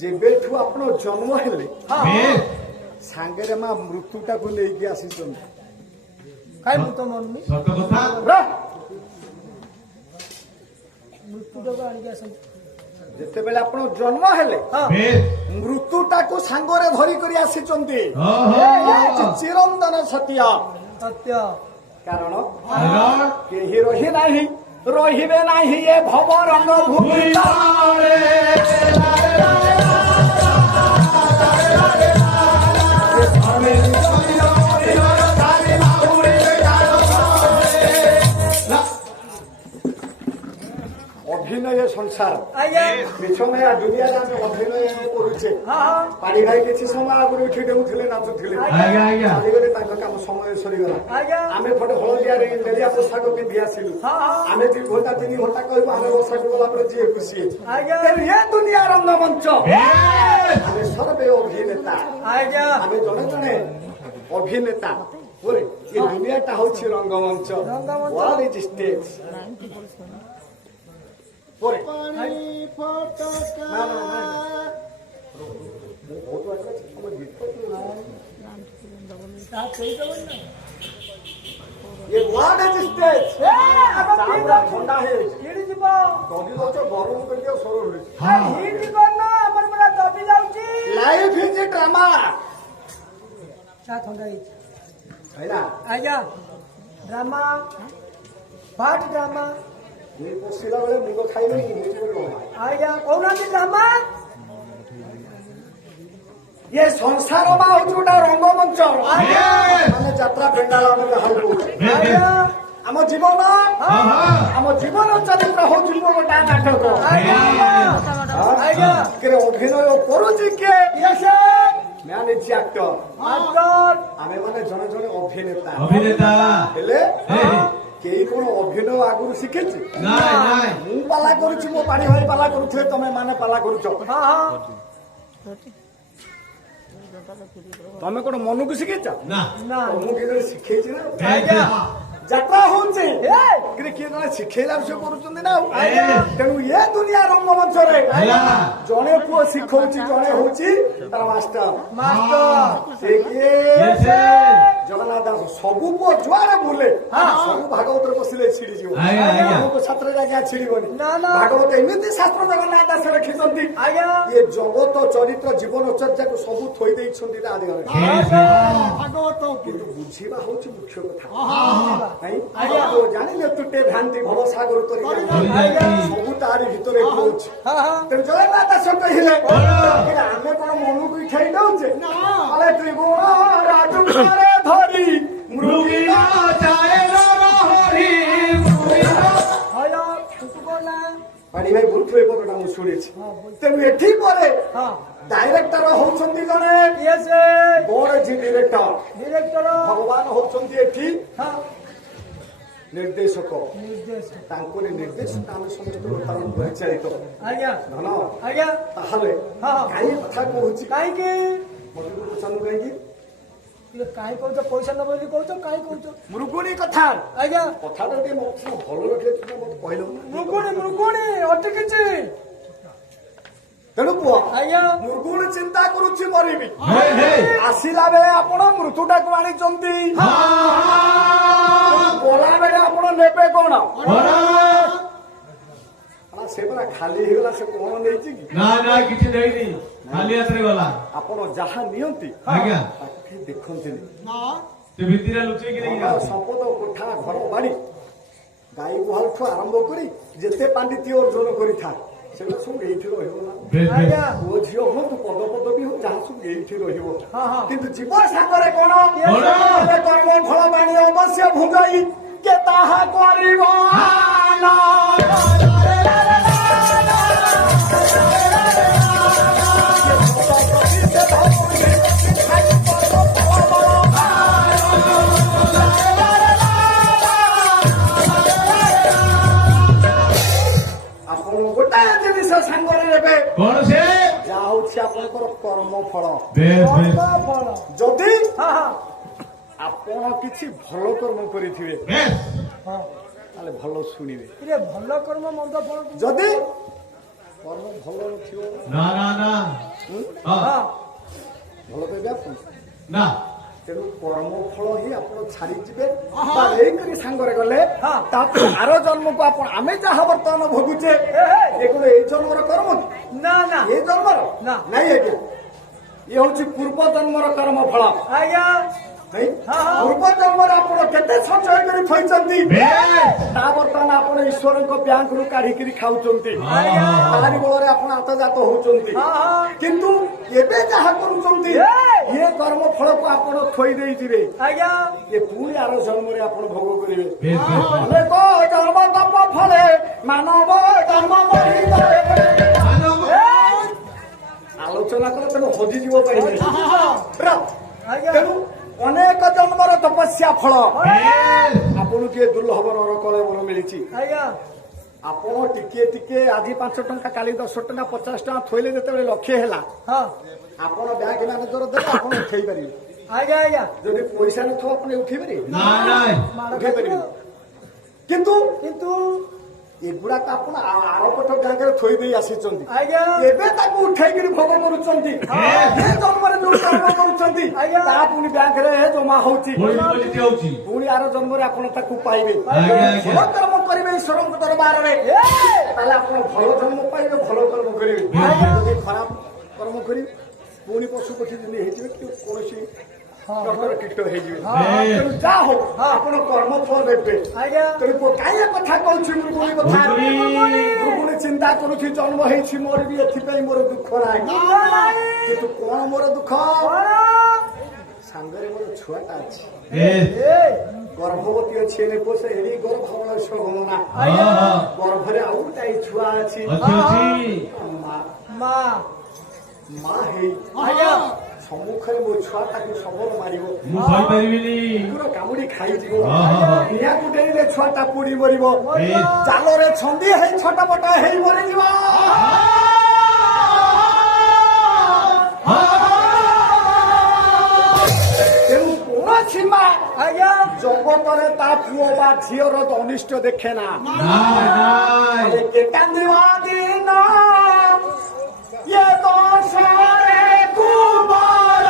ଯେବେଠୁ ଆପଣ ଜନ୍ମ ହେଲେ Yes. ସାଙ୍ଗରେ ମା ମୃତ୍ୟୁଟାକୁ ନେଇକି ଆସିଛନ୍ତି କାଇଁ ମୁଁ ତ ମରୁନି ସତ କଥା ମୃତ୍ୟୁଟାକୁ ଆଣିକି ଆସନ୍ତି ଯେତେବେଳେ ଆପଣ ଜନ୍ମ ହେଲେ ହଁ Yes. ମୃତ୍ୟୁଟାକୁ ସାଙ୍ଗରେ ଧରି କରି ଆସିଛନ୍ତି ଓହୋ ଚିରନ୍ଦନ ସତ୍ୟ ସତ୍ୟ କାରଣ କାରଣ କେହି ରହି ନାହିଁ ରହିବେ ନାହିଁ ଏ ଭବ ରଙ୍ଗ ଭୂମି ଅଭିନୟ ସଂସାର ଆଜ୍ଞା ବିଛମୟା ଦୁନିଆରେ ଆମେ ଅଭିନୟ କରୁଛେ ହଁ ହଁ ପାଣି ଭାଇ କିଛି ସମୟ ଆଗରୁ ଉଠି ଡେଉଁଥିଲେ ନାଚୁଥିଲେ ଆଜ୍ଞା ଆଜ୍ଞା ଚାଲିଗଲେ ତାଙ୍କ କାମ ସମୟ ସରିଗଲା ଆଜ୍ଞା ଆମେ ଗୋଟେ ହଳଦିଆ ନେଳିଆ ପୋଷାକ ପିନ୍ଧି ଆସିଲୁ ହଁ ହଁ ଆମେ 2 ଘଣ୍ଟା 3 ଘଣ୍ଟା କହିବୁ ଆମେ ବସାକୁ ଗଲା ପରେ ଯିଏ ଖୁସି ହେଇଛି ଆଜ୍ଞା ଏ ଦୁନିଆ ରଙ୍ଗମଞ୍ଚ Yes. ଆମେ ସର୍ବେ ଅଭିନେତା ଆଜ୍ଞା ଆମେ ଜଣେ ଜଣେ ଅଭିନେତା ବୋଲେ ଏ ଦୁନିଆଟା ହଉଛି ରଙ୍ଗମଞ୍ଚ ରଙ୍ଗମଞ୍ଚ। What is stage? ପରେ ନା ନା ନା ବହୁତ ଆଗରେ ଅଛି। ତମ ଗୀତ ତାହା କହିଦେବନି ନା ये what is stage? ଏ, ଆଗ ଚାଉଳ କିଣି ଥଣ୍ଡା ହେଇଯାଇଛି କିଣି ଯିବ ଦବି ଦଉଛ ଗରମ କରିଦିଅ ସର ରହୁଛି ହିଟ କରନ ଆମର ପୁରା ଦବି ଯାଉଛି ଲାଇଫ ଇଜ ଡ୍ରାମା ଚା ଥଣ୍ଡା ହେଇଛି ହେଲା ଆଜ୍ଞା ଡ୍ରାମା ପାଠ ଡ୍ରାମା ଏଇ ବସିଲା ବେଳେ ମୁଗ ଖାଇଲେଣି ଆଜ୍ଞା କହୁନାହାନ୍ତି ଡ୍ରାମା ଇଏ ସଂସାର ମା ହଉଛି ଗୋଟେ ରଙ୍ଗମଞ୍ଚ ଆଜ୍ଞା ମାନେ ଯାତ୍ରା ପେଣ୍ଡାଲ ଆମେ ଯାହାକୁ କହୁଛୁ ଆଜ୍ଞା ଆମ ଜୀବନ ଆମ ଜୀବନ ଚରିତ୍ର ହଉଛି ଗୋଟେ ନାଟକ ଆଜ୍ଞା ଆଜ୍ଞା କିଏ ଅଭିନୟ କରୁଛି କିଏ Yes man is actor master ଆମେ ମାନେ ଜଣେ ଜଣେ ଅଭିନେତା ଅଭିନେତା ହେଲେ ହେ କେହି କଣ ଅଭିନୟ ଆଗରୁ ଶିଖେଛି ନାଇଁ ନାଇଁ ମୁଁ ପାଲା କରୁଛି ମୋ ପାଣି ଭାଇ ପାଲା କରୁଥିବେ ତମେ ମାନେ ପାଲା କରୁଛ ହଁ ହଁ ତମେ କଣ ମନକୁ ଶିଖେଇଛ ନା ନା ମୁଁ କିଏ ଜଣେ ଶିଖେଇଛି ନା ଆଜ୍ଞା ଯାତ୍ରା ହଉଛି ଏ କିଏ ଜଣେ ଶିଖେଇଲା ସେ କରୁଛନ୍ତି ନା ଆଉ। ଆଜ୍ଞା ତେଣୁ ଏ ଦୁନିଆ ରଙ୍ଗମଞ୍ଚରେ ହେଲା ଜଣେ ପୁଅ ଶିଖଉଛି ଜଣେ ହଉଛି ତାର ମାଷ୍ଟର ମାଷ୍ଟର ସେ କିଏ ଜଗନ୍ନାଥ ଦାସ ସବୁ ପୁଅ ଯୁଆଡେ ବୁଲେ ସବୁ ଭାଗବତରେ ବସିଲେ ଛିଡିଯିବ ଆଜ୍ଞା, ଆଜ୍ଞା। ଆମକୁ ଶାସ୍ତ୍ରରେ ଆଜ୍ଞା ଛିଡିବନି ନା, ନା। ଭାଗବତ ଏମିତି ଶାସ୍ତ୍ର ଜଗନ୍ନାଥ ଦାସ ଲେଖିଛନ୍ତି ଆଜ୍ଞା ଇଏ ଜଗତ ଚରିତ୍ର ଜୀବନ ଚର୍ଚ୍ଚାକୁ ସବୁ ଥୋଇ ଦେଇଛନ୍ତି ତା ଦେହରେ ଭାଗବତ କିନ୍ତୁ ବୁଝିବା ହଉଛି ମୁଖ୍ୟ କଥା ନାଇଁ ଆଜ୍ଞା। ତୁ ଜାଣିଲେ ତୁଟେ ଭ୍ରାନ୍ତି ଭବସାଗର କରି ଆଜ୍ଞା। ସବୁ ତାରି ଭିତରେ ରହୁଛି ହଁ ହଁ ତେଣୁ ଜଗନ୍ନାଥ ଦାସ କହିଲେ ଆମେ କଣ ମନକୁ ଖେଳି ଦଉଛେ ଆରେ ତ୍ରିଗୁଣ ରାଜୁରେ ଧରି ମୃଗୀର ଚାଏର ରହରି ମୃଗୀର ହୟ ତୁ କୋନା ପାଣି ଭାଇ ବୁଲୁଥିବେ ପଦଟା ମୁଁ ଶୁଣିଛି ତେଣୁ ଏଠି ପରେ ହଁ ଡାଇରେକ୍ଟର ହଉଛନ୍ତି ଜଣେ ୟେସ୍ ବୋର୍ଡ ଅଛି ଡିରେକ୍ଟର ଡିରେକ୍ଟର ଭଗବାନ ହଉଛନ୍ତି ଏଠି ହଁ ନିର୍ଦ୍ଦେଶକ ନିର୍ଦ୍ଦେଶ ତାଙ୍କରି ନିର୍ଦ୍ଦେଶ ଆମେ ସମସ୍ତେ ବର୍ତ୍ତମାନ ପରିଚାଳିତ ଆଜ୍ଞା ଧନ ଆଜ୍ଞା ତାହେଲେ ହଁ। କାହିଁ କଥା କହୁଛି କାହିଁକି ମତେ ପଚାରୁ କାହିଁକି ଇଏ କାହିଁ କହୁଛ ପଇସା ନବ ବୋଲି କହୁଛ କାହିଁ କହୁଛ ମୃଗୁଣୀ କଥା ଆଜ୍ଞା କଥାଟା ଟିକେ ମତେ ଭଲ ରଖିଲେ ତୁମେ ମତେ କହିଲ ମୃଗୁଣୀ ଅଟକିଛି ତେଣୁ କୁହ ଆଜ୍ଞା ମୃଗୁଣୀ ଚିନ୍ତା କରୁଛି ମରିବି ହେ ହେ ଆସିଲା ବେଳେ ଆପଣ ମୃତ୍ୟୁଟାକୁ ଆଣିଛନ୍ତି ଗଲା ବେଳେ ଆପଣ ନେବେ କଣ ସେ ପରା ଖାଲି ହେଇଗଲା ସେ କଣ ନେଇଛି କି ନା ନା କିଛି ନେଇନି ଖାଲି ହାତରେ ଗଲା ଆପଣ ଯାହା ନିଅନ୍ତି ଆଜ୍ଞା ତାକୁ କେହି ଦେଖନ୍ତିନି ସେ ଭିତରେ ଲୁଚେଇକି ନେଇକି ଧନ, ଯାଉଛି ସମ୍ପଦ କୋଠା ଘର ବାଡି ଗାଈ ଗୁହାଳଠୁ ଆରମ୍ଭ କରି ଯେତେ ପାଣ୍ଡିତ୍ୟ ଅର୍ଜନ କରିଥାଏ ସେଗୁଡ଼ା ସବୁ ଏଇଠି ରହିବ ନା ବେଶ ଆଜ୍ଞା ବେଶ ପୁଅ ଝିଅ ହୁଅନ୍ତୁ ପଦ ବି ହଉ ଯାହା ସବୁ ଏଇଠି ରହିବ ହଁ, ହଁ। କିନ୍ତୁ ଜୀବ ସାଙ୍ଗରେ କଣ କଣ? ଏବେ କର୍ମ ଫଳ ବାଣୀ ଅବଶ୍ୟ ଭୁଙ୍ଗାଇ କେ ତାହା କରିବ ଆପଣ ଗୋଟାଏ ଜିନିଷ ସାଙ୍ଗରେ ନେବେ କଣ ସେ ଯାହା ହଉଛି ଆପଣଙ୍କର କର୍ମ ଫଳ ବେଶ ବେଶ ଫଳ ଯଦି ହଁ ହଁ ଆପଣ କିଛି ଭଲ କର୍ମ କରିଥିବେ ବେଶ ହଁ ତାହେଲେ ଭଲ ଶୁଣିବେ ଇରେ ଭଲ କର୍ମ ମନ୍ଦ ଫଳ ଯଦି କର୍ମ ଭଲ ନଥିବ ନା ନା ନା ହଁ ହଁ ଭଲ କହିବେ ଆପଣ ନା ତେଣୁ କର୍ମ ଫଳ ହିଁ ଆପଣ ଛାଡିଯିବେ ବା ଏଇକରି ସାଙ୍ଗରେ ଗଲେ ହଁ। ତାପରେ ଆର ଜନ୍ମକୁ ଆପଣ ଆମେ ଯାହା ବର୍ତ୍ତମାନ ଭୋଗୁଛେ ଏ କଣ ଏଇ ଜନ୍ମର କର୍ମ କି? ନା ନା ଏଇ ଜନ୍ମର ନା। ନାଇଁ ଆଜ୍ଞା ଇଏ ହଉଛି ପୂର୍ବ ଜନ୍ମର କର୍ମ ଫଳ ଆଜ୍ଞା ନାଇଁ ହଁ, ହଁ। ପୂର୍ବ ଜନ୍ମରେ ଆପଣ କେତେ ସଞ୍ଚୟ କରି ଥୋଇଛନ୍ତି ବେଶ ତା ବର୍ତ୍ତମାନ ଆପଣ ଈଶ୍ୱରଙ୍କ ବ୍ୟାଙ୍କରୁ କାଢିକିରି ଖାଉଛନ୍ତି ଆଜ୍ଞା ତାରି ବଳରେ ଆପଣ ଆତଜାତ ହଉଛନ୍ତି ହଁ ହଁ କିନ୍ତୁ ଏବେ ଯାହା କରୁଛନ୍ତି ଇଏ କର୍ମ ଫଳକୁ ଆପଣ ଥୋଇ ଦେଇଯିବେ ଆଜ୍ଞା ଏ ପୁଣି ଆର ଜନ୍ମରେ ଆପଣ ଭୋଗ କରିବେ ବେଶ ବେଶ ଅନେକ ଜନ୍ମ ତପ ଫଳେ ମାନବ ଜନ୍ମ ବଢିଯାଏ। ଆଲୋଚନା କଲେ ତେଣୁ ହଜିଯିବ ପାରିବେ ଆଜ୍ଞା ତେଣୁ ଅନେକ ଜନ୍ମର ତପସ୍ୟା ଫଳ ବେଶ ଆପଣଙ୍କୁ କିଏ ଦୁର୍ଲଭ ନରକଳେବର ମିଳିଛି ଆଜ୍ଞା ଆପଣ ଟିକେ ଟିକେ ଆଜି 5 ଟଙ୍କା କାଲି 10 ଟଙ୍କା 50 ଟଙ୍କା ଥୋଇଲେ ଯେତେବେଳେ ଲକ୍ଷେ ହେଲା ହଁ ଆପଣ ବ୍ୟାଙ୍କ ମ୍ୟାନେଜର ଦେଲେ ଆପଣ ଉଠେଇ ପାରିବେ ଆଜ୍ଞା ଆଜ୍ଞା ଯଦି ପଇସା ନଥିବ ଆପଣ ଉଠେଇ ପାରିବେ ନା ନାଇଁ ମାଡ଼ ଉଠେଇ ପାରିବେ ଖାଇବ। କିନ୍ତୁ କିନ୍ତୁ ଏଗୁଡାକ ଆପଣ ଆରପଟ ବ୍ୟାଙ୍କରେ ଥୋଇ ଦେଇ ଆସିଛନ୍ତି ଆଜ୍ଞା ଏବେ ତାକୁ ଉଠେଇକିରି ଭୋଗ କରୁଛନ୍ତି ଏ ଜନ୍ମରେ ଯୋଉ କର୍ମ କରୁଛନ୍ତି ଆଜ୍ଞା। ତାହା ପୁଣି ବ୍ୟାଙ୍କରେ ଜମା ହଉଛି ପୁଣି ପୋଲିସ ହଉଛି। ପୁଣି ଆର ଜନ୍ମରେ ଆପଣ ତାକୁ ପାଇବେ ଆଜ୍ଞା, ଆଜ୍ଞା। ଭଲ କର୍ମ କରିବେ ଈଶ୍ୱରଙ୍କ ଦରବାରରେ ତାହେଲେ ଆପଣ ଭଲ ଜନ୍ମ ପାଇବେ ଭଲ କର୍ମ କରିବେ ଯଦି ଖରାପ କର୍ମ କରିବେ ପୁଣି ପଶୁ ପକ୍ଷୀ ଯେମିତି ହେଇଯିବେ କି କୌଣସି ପ୍ରକାର କୀଟ ହେଇଯିବେ ତେଣୁ ଯାହା ହଉ ଆପଣ କର୍ମ ଫଳ ଦେବେ ଆଜ୍ଞା ତେଣୁ କାହିଁକି କଥା କହୁଛି ମୃଗୁଣୀ କଥା ମୃଗୁଣୀ। ମୃଗୁଣୀ ଚିନ୍ତା କରୁଛି ଜନ୍ମ ହେଇଛି ମୋର ବି ଏଥିପାଇଁ ମୋର ଦୁଃଖ ନାହିଁ କିନ୍ତୁ କଣ ମୋର ଦୁଃଖ ସାଙ୍ଗରେ ମୋର ଛୁଆଟା ଅଛି ଗର୍ଭବତୀ ଅଛି ଏନେ କୋଷ ଏଡି ଗର୍ଭ ସମ୍ଭାବନା ଗର୍ଭରେ ଆଉ ଗୋଟାଏ ଛୁଆ ଅଛି ମା ମା ହେଇ ଆଜ୍ଞା ସମ୍ମୁଖରେ ମୋ ଛୁଆ ତାକୁ ସବଳ ମାରିବ ମୁଁ କହିପାରିବିନି। କୁକୁର କାମୁଡି ଖାଇଯିବ ହଁ। ନିଆଁକୁ ଡେଇଁଲେ ଛୁଆଟା ପୋଡି ମରିବ ଜାଲରେ ଛନ୍ଦି ହେଇ ଛୋଟ ମୋଟ ହେଇ ମରିଯିବ ତେଣୁ କୌଣସି ମା ଆଜ୍ଞା ଜଗତରେ ତା ପୁଅ ବା ଝିଅର ଅନିଷ୍ଟ ଦେଖେ ନା ନାଇଁ କାନ୍ଦିବା ଦିନ ଇଏ ଦୋଷରେ କୁମାର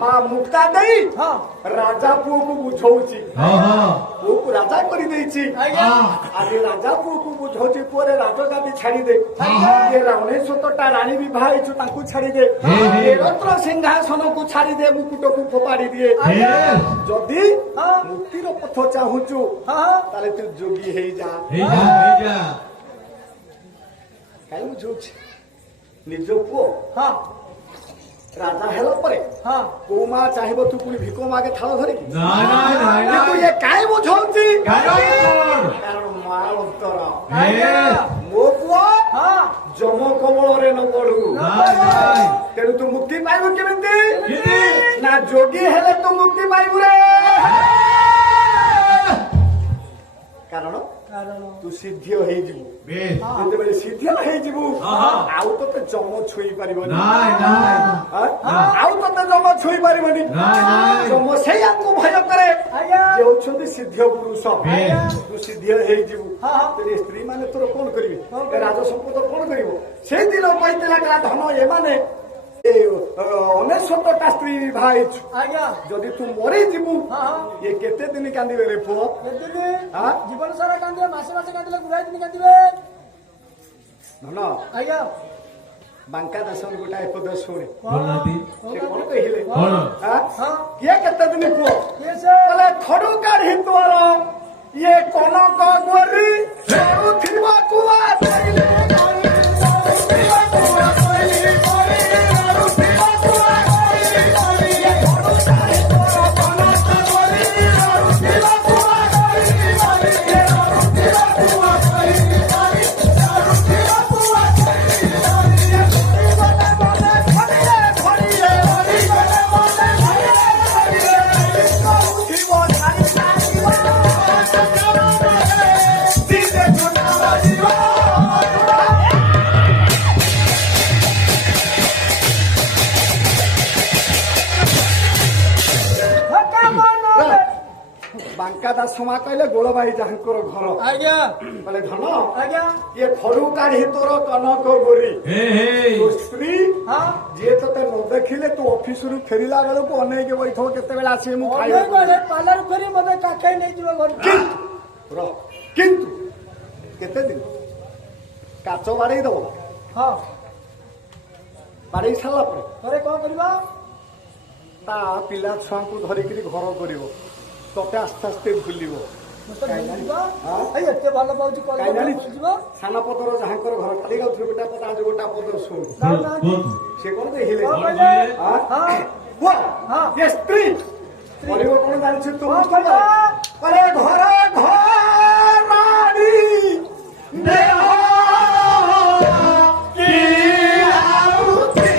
ମା ମୁକ୍ତା ଦେଇ ରାଜା ପୁଅକୁ ବୁଝଉଛି ପୁଅକୁ ରାଜା କରିଦେଇଛି ଆଜି ରାଜା ପୁଅକୁ ବୁଝଉଛି ପୁଅରେ ରାଜଗାଦି ଛାଡିଦେ ଅନେଶ୍ୱତଟା ରାଣୀ ବିବାହ ହେଇଛୁ ତାଙ୍କୁ ଛାଡିଦେ ରତ୍ନ ସିଂହାସନକୁ ଛାଡିଦେ ମୁକୁଟକୁ ଫୋପାଡି ଦିଏ ଯଦି ମୁକ୍ତିର ପଥ ଚାହୁଁଛୁ ତାହେଲେ ତୁ ଯୋଗୀ ହେଇଯା କାହିଁ ବୁଝଉଛି ନିଜ ପୁଅ ରାଜା ହେଲା ପରେ କୋଉ ମା ଚାହିଁବ ତୁ ପୁଣି ଭିକ ମାଗେ ଥାଳ ଧରିକି କିନ୍ତୁ ଇଏ କାହିଁ ବୁଝଉଛି କାରଣ ମା ଅନ୍ତର ମୋ ପୁଅ ଜମ କବଳରେ ନ ପଡୁ ତେଣୁ ତୁ ମୁକ୍ତି ପାଇବୁ କେମିତି ନା ଯୋଗୀ ହେଲେ ତୁ ମୁକ୍ତି ପାଇବୁ ରେ କାରଣ ତୁ ସିଦ୍ଧ ହେଇଯିବୁ ଯେତେବେଳେ ସିଦ୍ଧ ହେଇଯିବୁ ଆଉ ତତେ ଜମ ଛୁଇଁ ପାରିବନି ଆଉ ତତେ ଜମ ଛୁଇଁ ପାରିବନି ଜମ ସେଇଆକୁ ଭୟ କରେ ହେଉଛନ୍ତି ସିଦ୍ଧ ପୁରୁଷ ତୁ ସିଦ୍ଧ ହେଇଯିବୁ ସ୍ତ୍ରୀ ମାନେ ତୋର କଣ କରିବେ ରାଜ ସମ୍ପଦ କଣ କରିବ ସେଇଦିନ କହିଥିଲା ଧନ ଏମାନେ ଅନେଶ୍ୱତଟା ସ୍ତ୍ରୀ ବିବାହ ହେଇଛୁ ଯଦି ତୁ ମରିଯିବୁ ଇଏ କେତେ ଦିନ କାନ୍ଦିବେ ରେ ପୁଅ ଜୀବନ ସାରା କାନ୍ଦିବେ ମାସେ ମାସେ କାନ୍ଦିଲେ ଗୁଡ଼ାଏ ଦିନ କାନ୍ଦିବେ ଧନ ଆଜ୍ଞା ବାଙ୍କା ଦାସନ ଗୋଟାଏ ପଦ ଶୁଣେ बोलनाती ସେ କଣ କହିଲେ କଣ କିଏ କେତେ ଦିନ ପୁଅ କିଏ ସେ କହିଲେ ଖଡୁ କାଢି ତୋର ଇଏ କନକ ଗୋରି ଥିବ କୁଆ ବାଙ୍କା ଦାସ ମା କହିଲେ ଗୋଳବାଇ ଯାହାଙ୍କର ଘର ଆଜ୍ଞା କହିଲେ ଧନ ଆଜ୍ଞା ଇଏ ଖଡୁ କାଢି ତୋର କନକ ଗୋରି हे हे ତୋ ସ୍ତ୍ରୀ ଯିଏ ତତେ ନ ଦେଖିଲେ ତୁ ଅଫିସରୁ ଫେରିଲା ବେଳକୁ ଅନେଇକି ବଇଥିବ କେତେବେଳେ ଆସିବେ ମୁଁ ଖାଇବାକୁ ପାର୍ଲର କରି ମତେ କାଖେଇ ନେଇଯିବ ଘରକୁ କିନ୍ତୁ କେତେ ଦିନ କାଚ ବାଡେଇ ଦବ ବାଡେଇ ସାରିଲା ପରେ ଘରେ କଣ କରିବା ତା ପିଲା ଛୁଆଙ୍କୁ ଧରିକିରି ଘର କରିବ ତତେ ଆସ୍ତେ ଆସ୍ତେ ଭୁଲିବ ଏତେ ଭଲ ପାଉଛି ଯିବ ସାନ ପଦର ଯାହାଙ୍କର ଘର ଖାଲି ଗାଉଥିବେ ଗୋଟା ପଦ ଆଜି ଗୋଟା ପଦ ଶୁଣୁ बोल ସେ କଣ ଦେଖିଲେ ପୁଅ ହଁ। ଏ ସ୍ତ୍ରୀ ପରିବ କଣ ଜାଣିଛୁ ତୁ କଣ କହିଲ? କହିଲେ ଘର ଘରାଣୀ ଦେହ କି ଆଉଥିବ।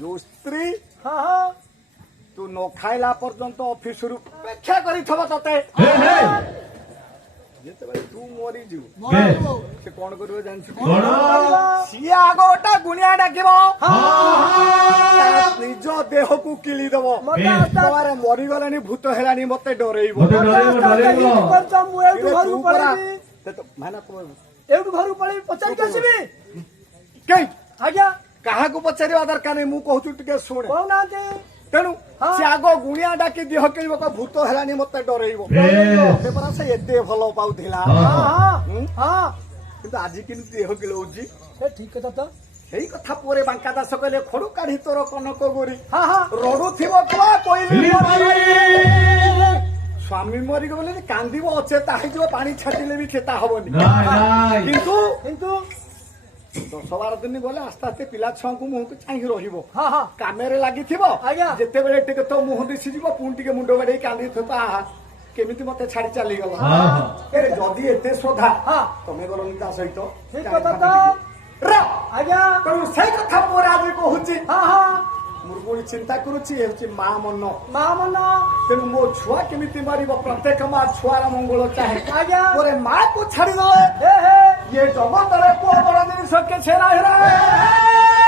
ଯୋଉ ସ୍ତ୍ରୀ ହଁ ହଁ ତୁ ନ ଖାଇଲା ପର୍ଯ୍ୟନ୍ତ ଅଫିସରୁ ଅପେକ୍ଷା କରିଥିବ ତତେ ହେ ହେ ଯେତେବେଳେ ତୁ ମରିଯିବୁ ହେ ସେ କଣ କରିବ ଜାଣିଛୁ କଣ ସିଏ ଆଗ ଗୋଟା ଗୁଣିଆ ଡାକିବ ହଁ ତା ନିଜ ଦେହକୁ କିଳି ଦବ ମତେ ହେ। ଆସ୍ତା ତମର ମରିଗଲାଣି ଭୂତ ହେଲାଣି ମତେ ଡରେଇବ ମତେ ଡରେଇବ ଡରେଇବ ମୁଁ ଏଇଠୁ ଘରକୁ ପଳେଇବି ଏଇଠୁ ଘରକୁ ପଳେଇବି ପଚାରିକି ଆସିବି କେହି ଆଜ୍ଞା କାହାକୁ ପଚାରିବା ଦରକାର ନାହିଁ ମୁଁ କହୁଛୁ ଟିକେ ଶୁଣେ କହୁନାହାନ୍ତି ତେଣୁ ହଁ। ସେ ଆଗ ଗୁଣିଆ ଡାକି ଦେହ କିଳିବ କହିବ, ଭୂତ ହେଲାଣି ମତେ ଡରେଇବ ବେଶ। ସେ ପରା ସେ ଏତେ ଭଲ ପାଉଥିଲା ହଁ। ହଁ ହଁ ହୁଁ? ହଁ କିନ୍ତୁ ଆଜି କିନ୍ତୁ ଦେହ କିଳଉଛି ଏ ଠିକ କଥା ତ ସେଇ କଥା ପରେ ବାଙ୍କା ଦାସ କହିଲେ ଖଡୁ କାଢି ତୋର କନକ ଗୋରି ହଁ ହଁ ରଡୁଥିବ କୁଆ କୋଇଲି ହିଲି ସ୍ୱାମୀ ମରିଗ ବୋଲି କାନ୍ଦିବ ଅଚେତା ହେଇଯିବ ପାଣି ଛାଟିଲେ ବି ଚେତା ହବନି ନାଇଁ ନାଇଁ କିନ୍ତୁ କିନ୍ତୁ 10-12 ଦିନ ଗଲେ ଆସ୍ତେ ଆସ୍ତେ ପିଲା ଛୁଆଙ୍କୁ ମୁହଁକୁ ଚାହିଁକି ରହିବ ହଁ ହଁ କାମରେ ଲାଗିଥିବ ଆଜ୍ଞା। ଯେତେବେଳେ ଟିକେ ତୋ ମୁହଁ ଦିଶିଯିବ ପୁଣି ଟିକେ ମୁଣ୍ଡ ବାଡେଇ କାନ୍ଦିଥିବ ଆହା କେମିତି ମତେ ଛାଡି ଚାଲିଗଲା ହଁ ହଁ ଏ ଯଦି ଏତେ ଶ୍ରଦ୍ଧା ହଁ ତମେ ଗଲନି ତା ସହିତ ଠିକ କଥା ତ ର ଆଜ୍ଞା ତେଣୁ ସେଇ କଥା ପରେ ଆଜି କହୁଛି ହଁ ହଁ ମୁଁ ପୁଣି ଚିନ୍ତା କରୁଛି ଏ ହଉଛି ମା ମନ ମା ମନ ତେଣୁ ମୋ ଛୁଆ କେମିତି ମରିବ ପ୍ରତ୍ୟେକ ମା ଛୁଆର ମଙ୍ଗଳ ଚାହେଁ ଆଜ୍ଞା ପରେ ମାକୁ ଛାଡିଦେଲେ ହେ ହେ ଇଏ ଜଗତରେ ପୁଅ ବଡ ଜିନିଷ କିଛି ନାହିଁ ରେ।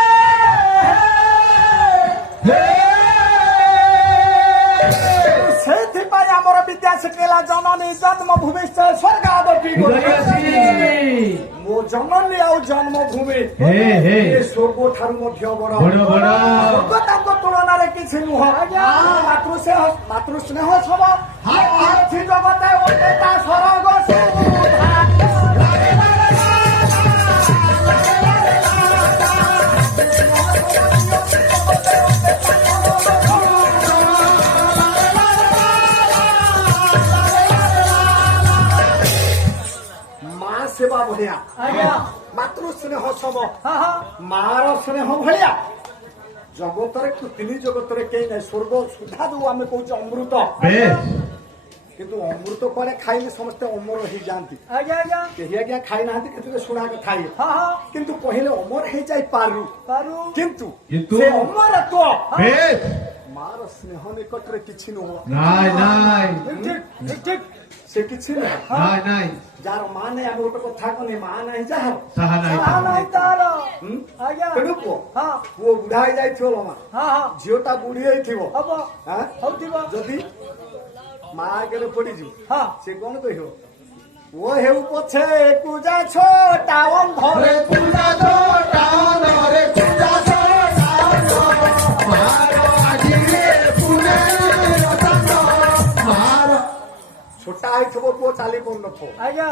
ସେଇଥିପାଇଁ ଆମର ବିଦ୍ୟା ଶିଖେଇଲା ଜନନୀ ଜନ୍ମଭୂମିଶ୍ଚ ସ୍ୱର୍ଗାଦପି ମୋ ଜନନୀ ଆଉ ଜନ୍ମଭୂମି ହେ ହେ ଏ ସ୍ୱର୍ଗ ଠାରୁ ମଧ୍ୟ ବଡ ବଡ ବଡ ସ୍ୱର୍ଗ ତାଙ୍କ ତୁଳନାରେ କିଛି ନୁହଁ ଆଜ୍ଞା। ମାତୃ ସ୍ନେହ ସବ ଅଛି ଜଗତେ ଗୋଟେ ତା ସ୍ୱର୍ଗ ସୁଧା। ମା ସେବା ଭଳିଆ ଆଜ୍ଞା ମାତୃ ସ୍ନେହ ସମ ହଁ ହଁ ମାର ସ୍ନେହ ଭଳିଆ ଜଗତରେ ତିନି ଜଗତରେ କେହି ନାହିଁ ସ୍ୱର୍ଗ ସୁଧା ଯୋଉ ଆମେ କହୁଛେ ଅମୃତ ବେଶ କିନ୍ତୁ ଅମୃତ ପରେ ଖାଇଲେ ସମସ୍ତେ ଅମର ହେଇଯାଆନ୍ତି ଆଜ୍ଞା ଆଜ୍ଞା କେହି ଆଜ୍ଞା ଖାଇନାହାନ୍ତି କେତେ ଶୁଣା କଥା ହଁ ହଁ କିନ୍ତୁ କହିଲେ ଅମର ହେଇଯାଇପାରୁ ପାରୁ କିନ୍ତୁ କିନ୍ତୁ ସେ ଅମରତ୍ୱ ବେଶ ମାର ସ୍ନେହ ନିକଟରେ କିଛି ନୁହଁ ନାଇଁ ନାଇଁ ଠିକ ଠିକ ଠିକ ସେ କିଛି ନୁହଁ ନାଇଁ ନାଇଁ ଯାହାର ମା ନାହିଁ ଆମେ ଗୋଟେ କଥା କହନି ମା ନାହିଁ ଯାହାର ସାହା ନାଇଁ ତାହା ନାହିଁ ତାର ହୁଁ? ଆଜ୍ଞା ତେଣୁ ପୁଅ ହଁ ପୁଅ ବୁଢା ହେଇଯାଇଥିବ ଲୋ ମା ହଁ ହଁ ଝିଅଟା ବୁଢୀ ହେଇଥିବ ହବ ଆଁ? ହଉଥିବ ଯଦି ମା ଆଗରେ ପଡିଯିବ ହଁ ସେ କଣ କହିବ ପୁଅ ହେଉ ପଛେ ପୂଜା ଛୋଟା ଅନ୍ଧରେ ପୂଜା ଛୋଟା ଅନ୍ଧରେ ପୂଜା ଛୋଟା ଛୋଟା ହେଇଥିବ ପୁଅ ଚାଲି ପାରୁନଥିବ ଆଜ୍ଞା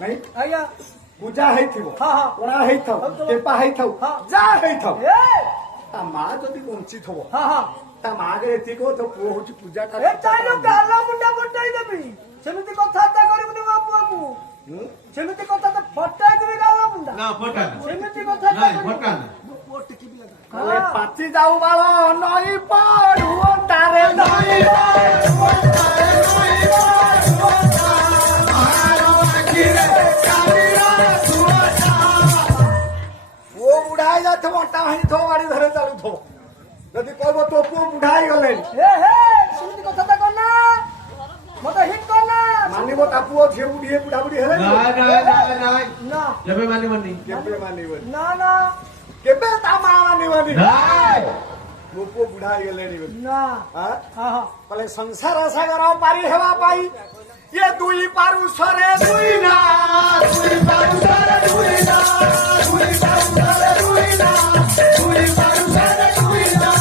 ନାଇଁ ଆଜ୍ଞା ପୂଜା ହେଇଥିବ ହଁ, ହଁ। ପଣା ହେଇଥାଉ ହଉଥିବ। କେପା ହେଇଥାଉ ହଁ। ଯାହା ହେଇଥାଉ ଏ ତା ମା ଯଦି ବଞ୍ଚିଥିବ ହଁ ହଁ ତା ମା ଆଗରେ ଏତିକି କହୁଥିବ ପୁଅ ହଉଛି ପୂଜାଟା ଏ ତାର ଗାଲ ମୁଣ୍ଡା ଫଟାଇ ଦେବି ସେମିତି କଥାବାର୍ତ୍ତା କରିବୁନି ବାବୁ ବାବୁ ହୁଁ? ସେମିତି କଥା ଫଟାଇ ଦେବି ଗାଲ ମୁଣ୍ଡା ନା ଫଟା ସେମିତି କଥା ନାଇଁ ଫଟା କହିଲେ ପାଚି ଯାଉ ବାଳ ନଈ ପଡୁଅନ୍ତାରେ ନଈ ପୁଅ ବୁଢା ହେଇଯାଇଥିବ ଅଣ୍ଟା ଭାଙ୍ଗିଥିବ ବାଡି ଧରେ ଚାଲୁଥିବ ଯଦି କହିବ ତୋ ପୁଅ ବୁଢା ହେଇଗଲେଣି ହେ ହେ ସେମିତି କଥାଟା କରନା ମତେ ହିଟ କରନା ମାନିବ ତା ପୁଅ ଝିଅ ବୁଢୀ ବୁଢା ବୁଢୀ ହେଲେ ନାଇଁ ନାଇଁ ନାଇଁ ନାଇଁ ନା କେବେ ମାନିବନି କେବେ ମାନିବନି ନା ନା କେବେ ତା ମା ମାନିବନି ନାଇଁ ମୋ ପୁଅ ବୁଢା ହେଇଗଲେଣି ବୋଲି ନା ଆଁ? ହଁ ହଁ କହିଲେ ସଂସାର ସାଗର ପାରି ହେବା ପାଇଁ ଇଏ ଦୁଇ ପାରୁଷରେ ଦୁଇ ନା ଦୁଇ ପାରୁଷରେ ଦୁଇ ନା ଦୁଇ ପାରୁଷରେ ଦୁଇ ନା ଦୁଇ ପାରୁଷରେ ଦୁଇ ନା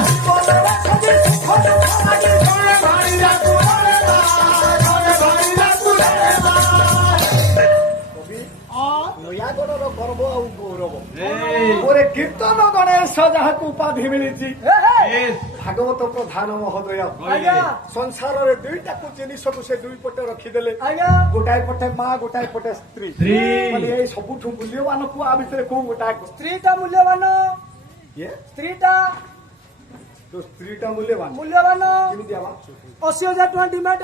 ଜୀବନରେ ଖୋଜି ସୁଖ ଦୁଃଖ ଲାଗି ଜଣେ ଭାଣିଜା ନୟାଗଡ଼ର ଗର୍ବ ଆଉ ଗୌରବ Yes. ମୋର କୀର୍ତ୍ତନ ଗଣେଶ ଯାହାକୁ ଉପାଧି ମିଳିଛି Yes. ଭାଗବତ ପ୍ରଧାନ ମହୋଦୟ ଆଜ୍ଞା ସଂସାରରେ ଦୁଇଟାକୁ ଜିନିଷକୁ ସେ ଦୁଇ ପଟେ ରଖିଦେଲେ ଆଜ୍ଞା ଗୋଟାଏ ପଟେ ମା ଗୋଟାଏ ପଟେ ସ୍ତ୍ରୀ ସ୍ତ୍ରୀ। ମାନେ ଏଇ ସବୁଠୁ ମୂଲ୍ୟବାନ କୁ ଆ ଭିତରେ କୋଉ ଗୋଟାଏ ସ୍ତ୍ରୀଟା ମୂଲ୍ୟବାନ ଇଏ ସ୍ତ୍ରୀଟା ସ୍ତ୍ରୀଟା ମୂଲ୍ୟବାନ ମୂଲ୍ୟବାନ କେମିତି ହେବା 80,000 ଟଙ୍କା ଡିମାଣ୍ଡ